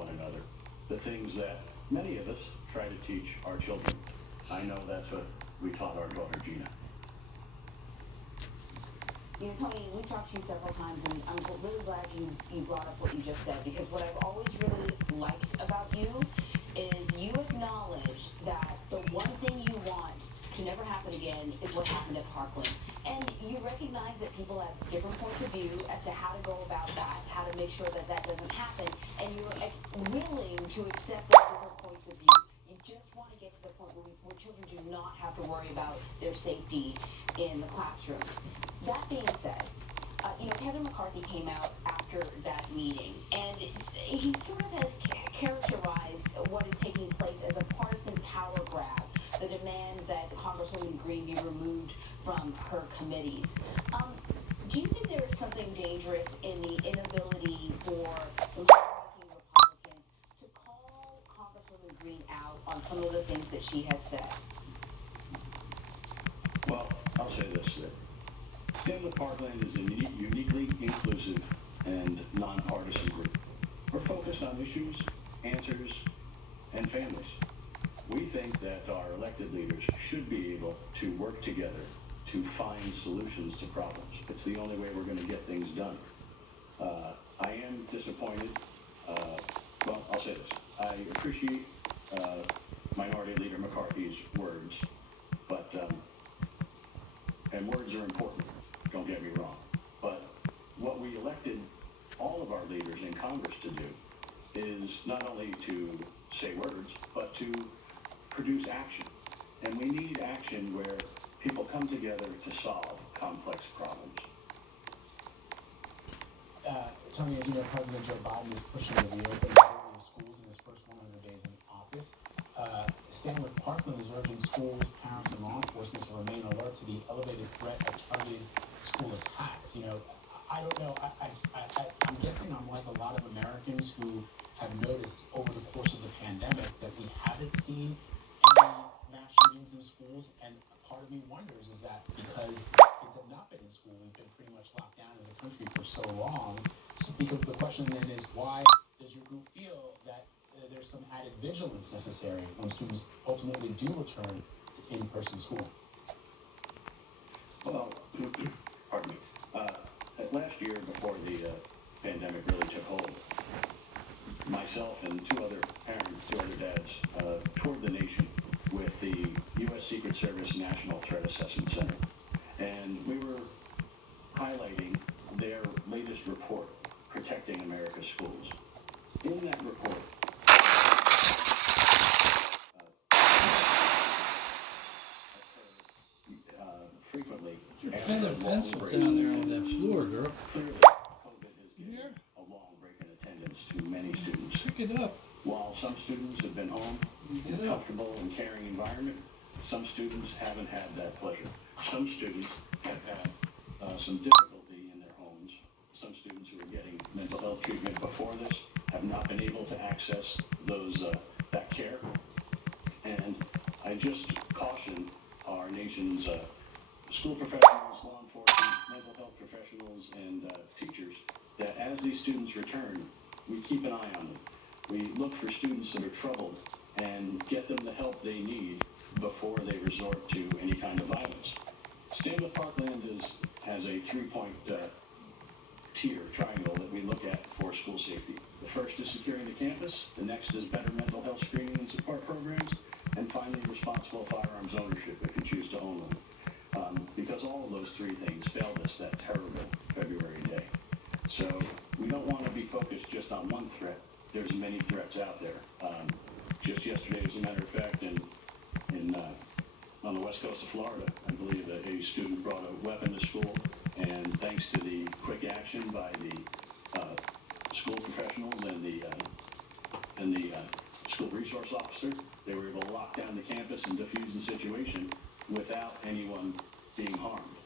one another, the things that many of us try to teach our children. I know that's what we taught our daughter Gina. You know, Tony, we've talked to you several times, and I'm really glad you brought up what you just said, because what I've always really liked about you is you acknowledge that the one thing you want to never happen again is what happened at Parkland. And you recognize that people have different points of view as to how to go about that, how to make sure that that doesn't happen, and you're willing to accept those different points of view. You just want to get to the point where children do not have to worry about their safety in the classroom. That being said, Kevin McCarthy came out after that meeting, and he sort of has characterized what is taking place as a partisan power grab, the demand that Congresswoman Green be removed from her committees. Do you think there is something dangerous in the inability for some high-ranking Republicans to call Congresswoman Green out on some of the things that she has said? Well, I'll say this, that Stand with Parkland is a uniquely inclusive and nonpartisan group. We're focused on issues, answers, and families. We think that our elected leaders should be able to work together to find solutions to problems. It's the only way we're going to get things done. I am disappointed. Well, I'll say this. I appreciate Minority Leader McCarthy's words, but and words are important. Don't get me wrong. But what we elected all of our leaders in Congress to do is not only to say words, but to produce action. And we need action where people come together to solve complex problems. Tony, as you know, President Joe Biden is pushing to reopen the majority of schools in his first 100 days in office. Stand with Parkland is urging schools, parents, and law enforcement to remain alert to the elevated threat of targeted school attacks. I don't know. I'm guessing I'm like a lot of Americans who have noticed over the course of the pandemic that we haven't seen any mass shootings in schools, and part of me wonders is that because kids have not been in school, we've been pretty much locked down as a country for so long. So because the question then is, why does your group feel that there's some added vigilance necessary when students ultimately do return to in-person school? Well, pardon me. Last year, before the pandemic really took hold, myself and two other dads, toured the nation with the U.S. Secret Service National Threat Assessment Center. And we were highlighting their latest report, Protecting America's Schools. In that report, frequently, Put your pen and pencil down there on that floor, girl. Clearly, COVID has given a long break in attendance to many students. Pick it up. While some students have been home in a comfortable and caring environment, some students haven't had that pleasure. Some students have had some difficulty in their homes. Some students who are getting mental health treatment before this have not been able to access that care. And I just caution our nation's school professionals, law enforcement, mental health professionals, and teachers that as these students return, we keep an eye on them. We look for students that are troubled and get them the help they need before they resort to any kind of violence. Stand with Parkland has a three-point tier triangle that we look at for school safety. The first is securing the campus. The next is better mental health screening and support programs. And finally, responsible firearms ownership if you choose to own one. Because all of those three things failed us that terrible February day. So we don't want to be focused just on one threat. There's many threats out there. Just yesterday, as a matter of fact, on the west coast of Florida, I believe that a student brought a weapon to school, and thanks to the quick action by the school professionals and the school resource officer, they were able to lock down the campus and defuse the situation without anyone being harmed.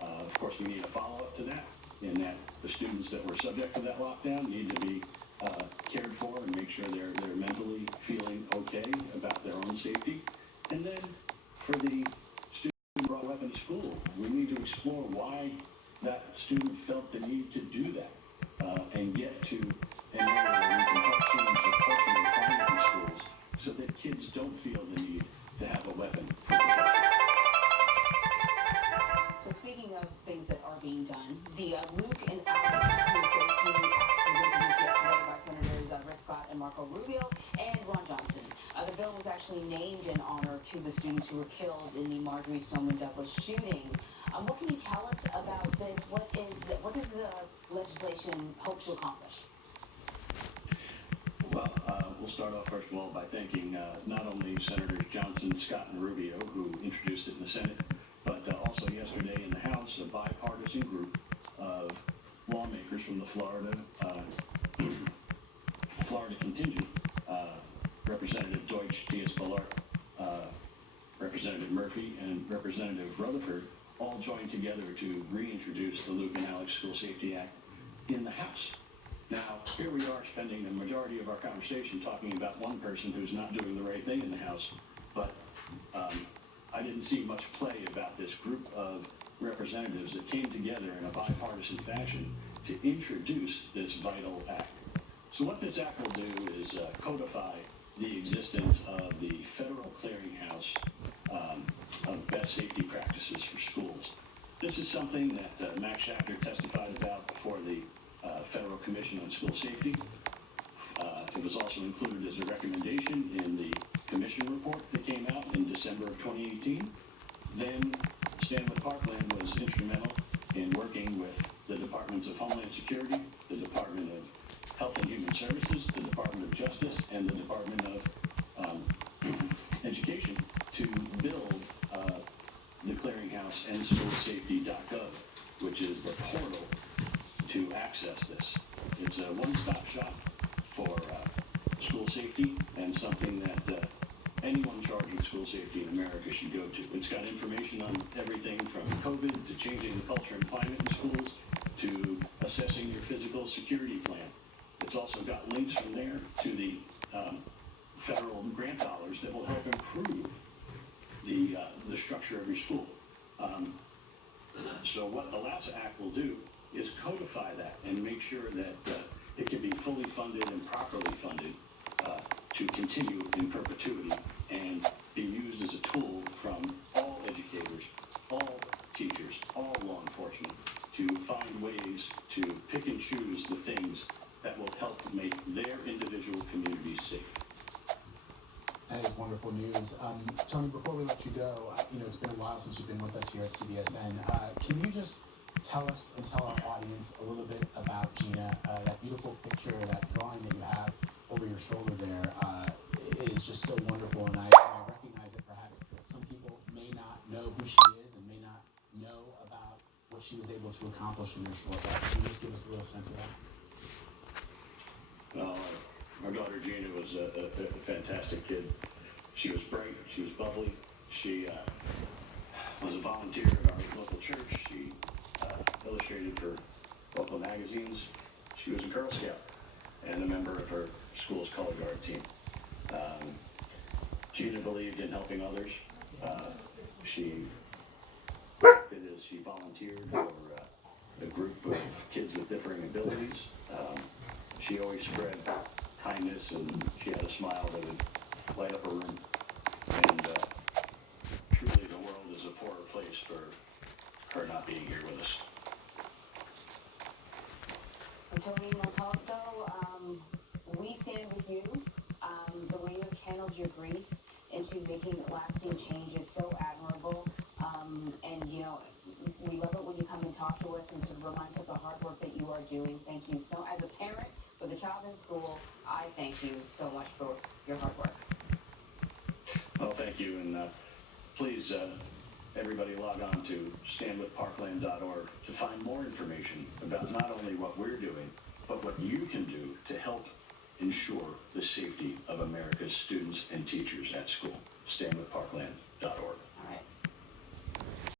Of course, we need a follow-up to that, in that the students that were subject to that lockdown need to be cared for and make sure they're mentally feeling okay about their own safety. And then for the student who brought a weapon to school, we need to explore why that student felt the need to do that and get to an area where we can help students Scott and Marco Rubio, and Ron Johnson. The bill was actually named in honor to the students who were killed in the Marjorie Stoneman Douglas shooting. What can you tell us about this? What does the legislation hope to accomplish? Well, we'll start off first of all by thanking not only Senators Johnson, Scott, and Rubio, who introduced it in the Senate, but also yesterday in the House, a bipartisan group of lawmakers from the Florida contingent, Representative Deutsch, Diaz-Balart, Representative Murphy, and Representative Rutherford, all joined together to reintroduce the Luke and Alex School Safety Act in the House. Now, here we are spending the majority of our conversation talking about one person who's not doing the right thing in the House, but I didn't see much play about this group of representatives that came together in a bipartisan fashion to introduce this vital act. So what this act will do is codify the existence of the Federal Clearinghouse of best safety practices for schools. This is something that Max Schachter testified about before the Federal Commission on School Safety. It was also included as a recommendation in the commission report that came out in December of 2018. Then Stanley Parkland was instrumental in working with the Departments of Homeland Security, the Department of Health and Human Services, the Department of Justice, and the Department of Education to build the clearinghouse and schoolsafety.gov, which is the portal to access this. It's a one-stop shop for school safety and something that anyone charging school safety in America should go to. It's got information on everything from COVID to changing the culture and climate in schools to assessing your physical security plan. It's also got links from there to the federal grant dollars that will help improve the structure of your school. So what the LASA Act will do is codify that and make sure that it can be fully funded and properly funded to continue in perpetuity and be used as a tool from all educators, all teachers, all law enforcement to find ways to pick and choose the things that will help make their individual communities safe. That is wonderful news. Tony, before we let you go, it's been a while since you've been with us here at CBSN. Can you just tell us and tell our audience a little bit about Gina? That beautiful picture, that drawing that you have over your shoulder there is just so wonderful, and I recognize that perhaps some people may not know who she is and may not know about what she was able to accomplish in your short life. Can you just give us a little sense of that? Well, our daughter Gina was a fantastic kid. She was bright, she was bubbly, she was a volunteer at our local church, she illustrated for local magazines, she was a Girl Scout and a member of her school's color guard team. Gina believed in helping others. She volunteered for a group of kids with differing abilities. She always spread kindness, and she had a smile that would light up a room. And truly, the world is a poorer place for her not being here with us. Tony Montalto, we stand with you. The way you have channeled your grief into making lasting change is so admirable. And we love it when you come and talk to us and sort of remind us of the hard work that you are doing. Thank you so, as a parent with a child in school, I thank you so much for your hard work. Well, thank you, and please, everybody log on to standwithparkland.org to find more information about not only what we're doing, but what you can do to help ensure